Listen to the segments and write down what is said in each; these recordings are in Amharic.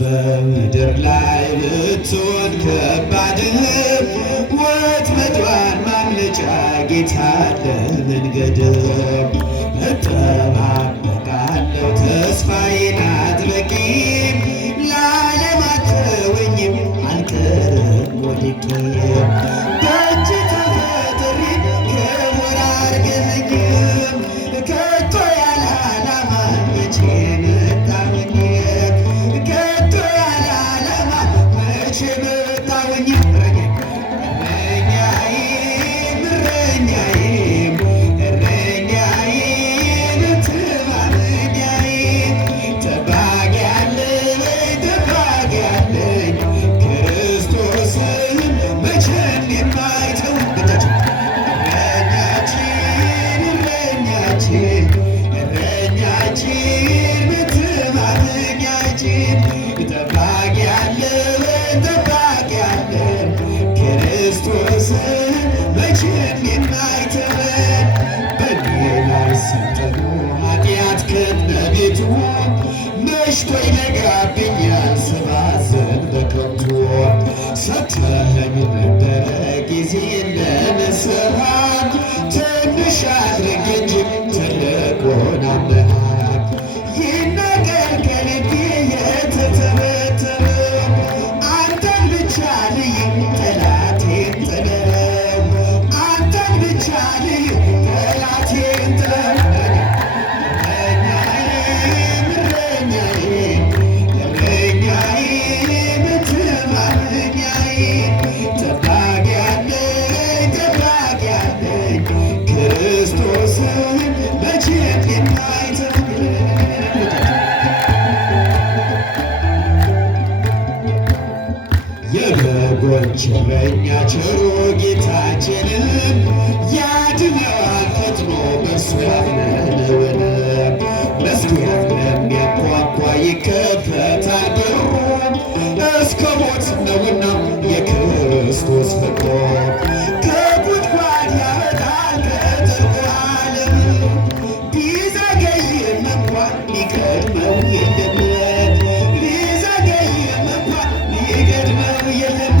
በምድር ላይ ብትሆን ከባድ ወጥመዷን ማምለጫ ጌታ አለ መንገድ። እጠባበቃለሁ ተስፋዬን አጥብቄ ለዓለም አልተወኝም አልቀርም ወድቄ። በእጅ ተፈጥሬ ክቡር አድርገኸኝ ከቶ ያለ ዓላማ መቼ መጣሁኝ ከቶ ያለ ዓላማ መቼ መጣሁኝ። መሽቶ ይነጋብኛል ስባዝን በከንቱ ሰጥተኸኝ ነበረ ጊዜ ለንስሐ ትንሽ አድርግ እንጂ ትልቁን አምነሃል። ይነገር ከልቤ የተተበተበው አንተን ብቻ ልይ ጠላቴን ጥለው አንተን ብቻ ልይ ጠላቴን ጥለው የበጎች እረኛ ቸሩ ጌታችንን ያድነዋል ፈጥኖ በእርሱ ያመነውን። መዝጊያው ለሚያንኳኳ ይከፈታል በሩ እስከ ሞት ነውና የክርስቶስ ፍቅሩ። ከጉድጓድ ያወጣል ከጥልቁ ዓለም ቢዘገይም እንኳን ሊቀድመው የለም ቢዘገይም እንኳን ሊቀድመው የለም።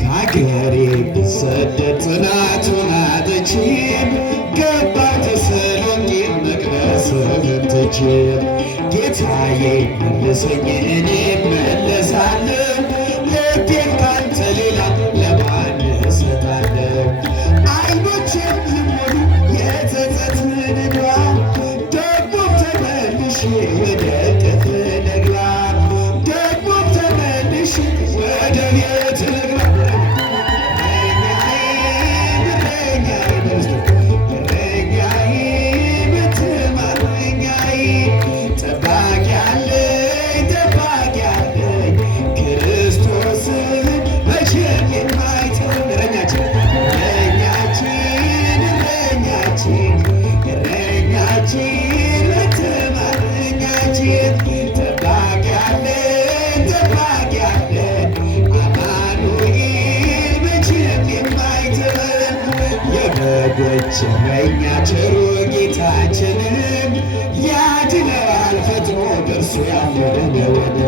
ከአገሬ ብሰደድ ጽናቱን አጥቼ ገባሁ ተሰሎንቄ መቅደስህን ትቼ። ጌታዬ መልሰኝ እኔ እመለሳለሁ ልቤን ካንተ ሌላ ለማን እሰጣለሁ? ዓይኖቼም ይሞሉ የጸጸትን እንባ ደግሞም ተመልሼ ወደ እቅፍህ ልግባ ደግሞም ተመልሼ ወደ ቤት ልግባ። የበጎች እረኛ ቸሩ ጌታችንን ያድነዋል ፈጥኖ በእርሱ ያመነውን።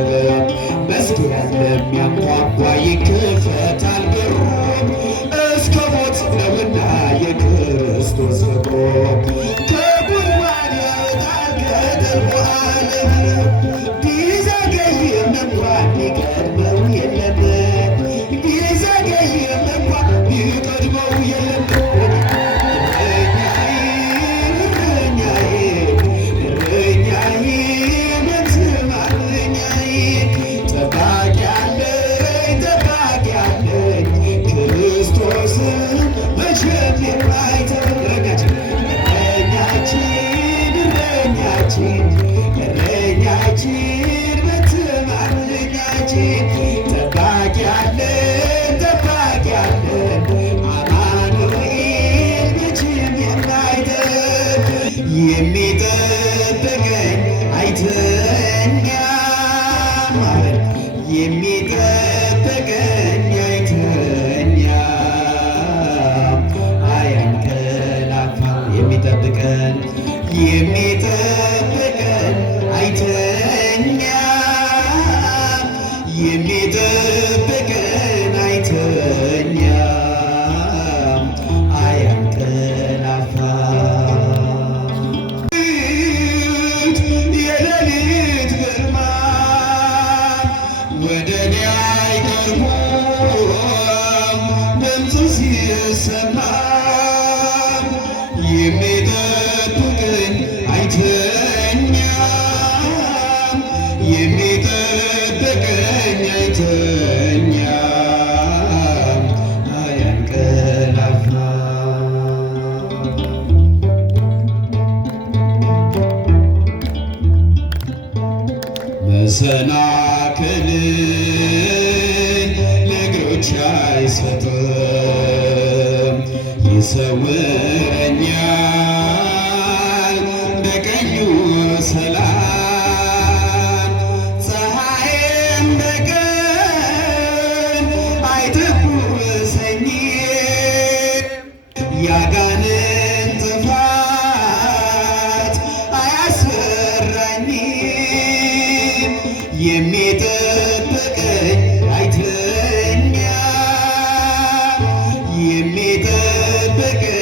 መዝጊያው ለሚያንኳኳ ይከፈታል በሩ እስከ ሞት ነውና የክርስቶስ ፍቅሩ። ከጉድጓድ ያወጣል ከጥልቁ ዓለም ቢዘገይም እንኳን ሊቀድመው የለም ቢዘገይም እንኳን ሊቀድመው የለም። ጠባቂ አይሰማም፣ የሚጠብቀኝ አይተኛም፣ የሚጠብቀኝ አይተኛም፣ አያንቀላፋም። መሰናክልን ለእግሮች አይሰጥም፣ ይሰውረኛል በቀኙ ሰላም። ፀሐይም በቀን አይተኩሰኝም፣ ያጋንንት ጥፋት አያስፈራኝም። የሚጠብቀኝ አይተኛም፣ የሚጠብቀኝ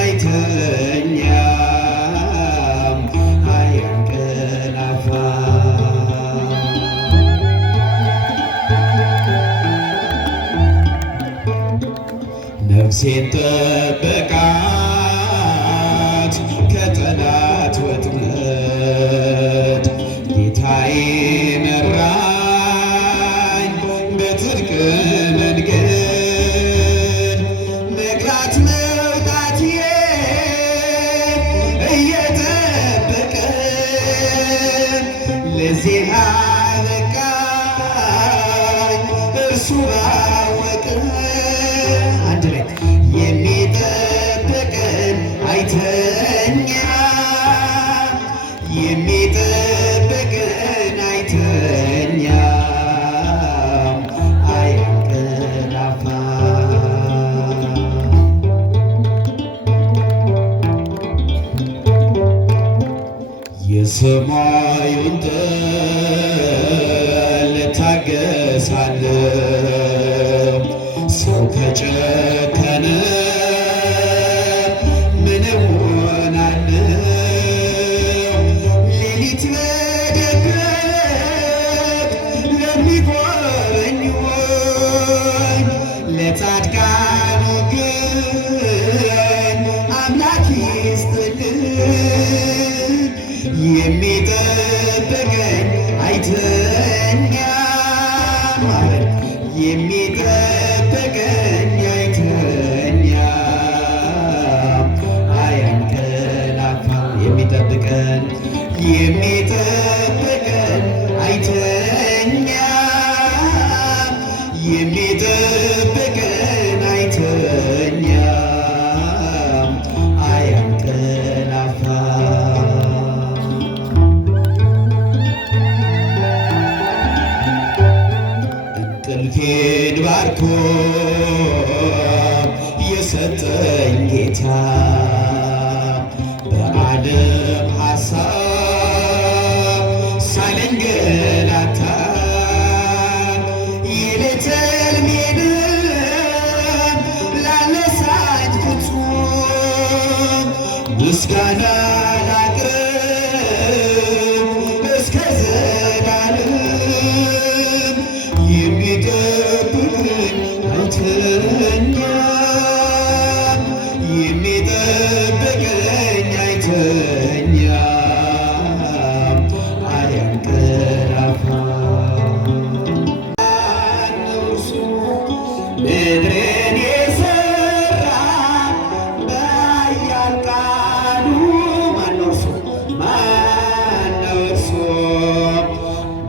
አይተኛም፣ አያንቀላፋም። ነፍሴን ጠበቃት ከጠላት ወጥመድ፣ ጌታዬ መራኝ በጽድቅ መንገድ። መግባት መውጣቴን እየጠበቀ ለዚህ አበቃኝ እርሱ ባወቀ። አንድ ላይ የሚጠብቀን አይተኛም፣ የሚጠብቀን አይተኛም፣ አያንቀላፋም። የሰማዩን ጠል እታገሳለሁ፣ ሰው ከጨከነ ምን እሆናለሁ? ሌሊት በድቅድቅ ለሚጎበኙኝ ለጻድቃኑ ግን አምላክ ይስጥልኝ። የሚጠብቀኝ አይተኛም፣ የሚጠብቀኝ አይተኛም፣ አያንቀላፋም። የሚጠብቀን የሚጠብቀን አይተኛም፣ የሚጠብቀን አይተኛም፣ አያንቀላፋም። እንቅልፌን ባርኮ የሰጠኝ ጌታ በዓለም ሐሳብ ሳልንገላታ የሌት ሕልሜንም ላነሳኝ ፍጹም ምስጋና ላቅርብ እስከ ዘላለም። የሚጠብቀኝ አይተኛም፣ የሚጠብቀኝ አይተኛም፣ አያንቀላፋም። እርሱ ምድርን የሠራ በኃያል ቃሉ ማነው እርሱ? ማነው እርሱ?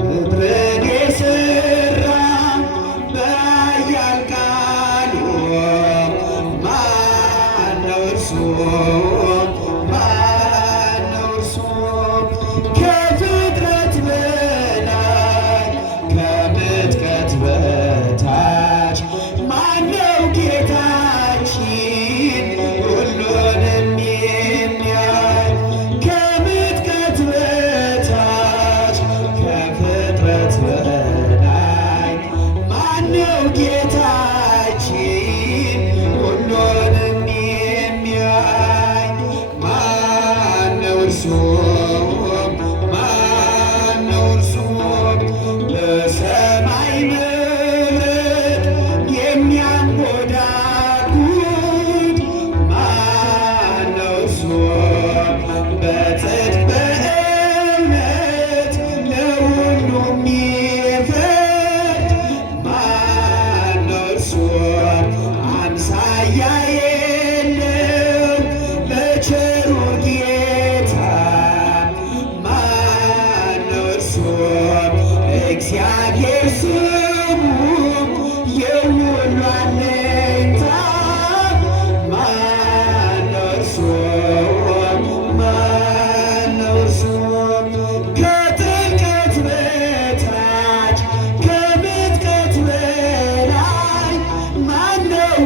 ምድርን የሠራ በኃያል ቃሉ ማነው እርሱ? ማነው እርሱ? ከፍጥረት በላይ ከምጥቀት በታች ማነው ጌታችን ሁሉንም የሚያይ? ከምጥቀት በታች ከፍጥረት በላይ ማነው ጌታችን ሁሉንም የሚያይ?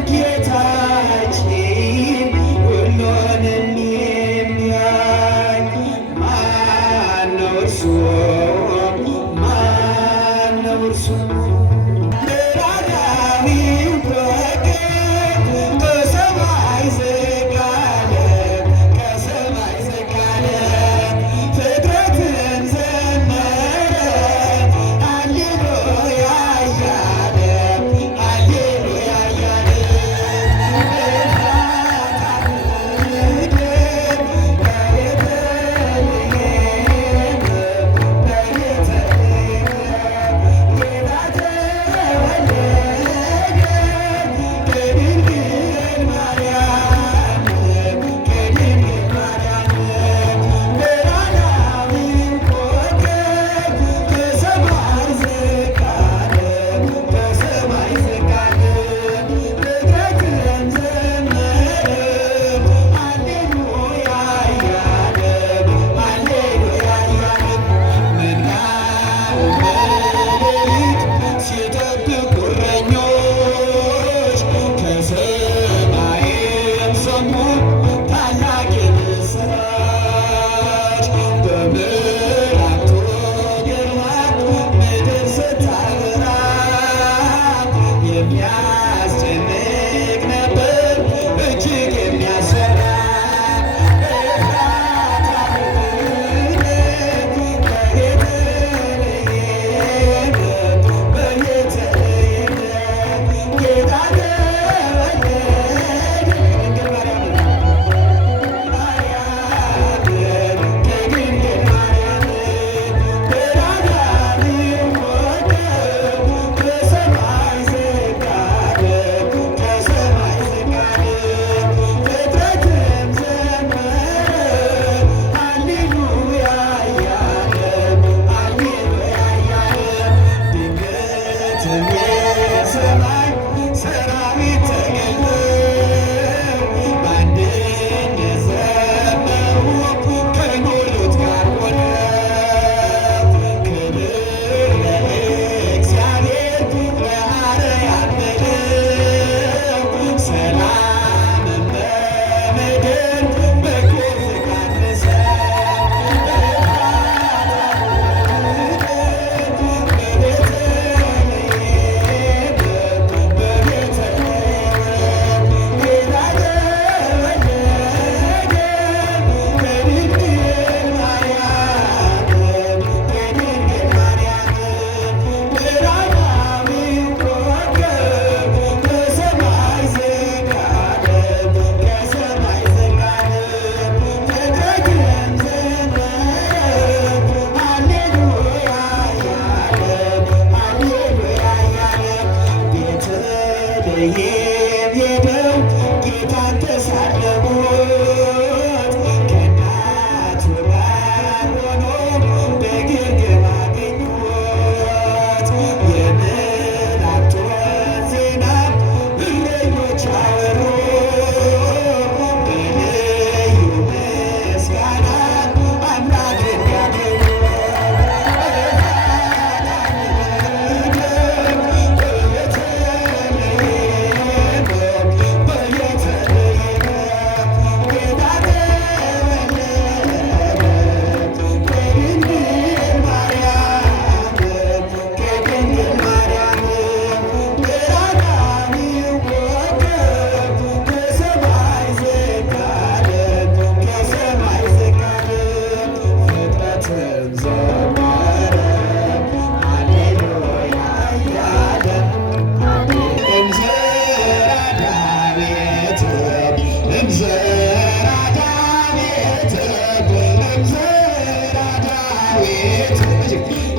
ጌታችን ሁሉንም የሚያይ ማነው እርሱ? ማነው እርሱ? በራዳሚው ኮከብ ከሰማይ ዝቅ አለ፣ ከሰማይ ዝቅ አለ። ፍጥረትን ዘመረ ሃሌሉያ እያለ ሃሌሉያ እያለ የሚያስጨንቅ ነበር እጅግ የሚያሰራ ሄደው ጌታን ተሳለሙት ከእናቱ ጋር ሆኖ በግርግም አገኙት። የመላእክቱን ዜና እረኞች አወሩ በልዩ ምስጋና አምላክን ያከብሩ። Music.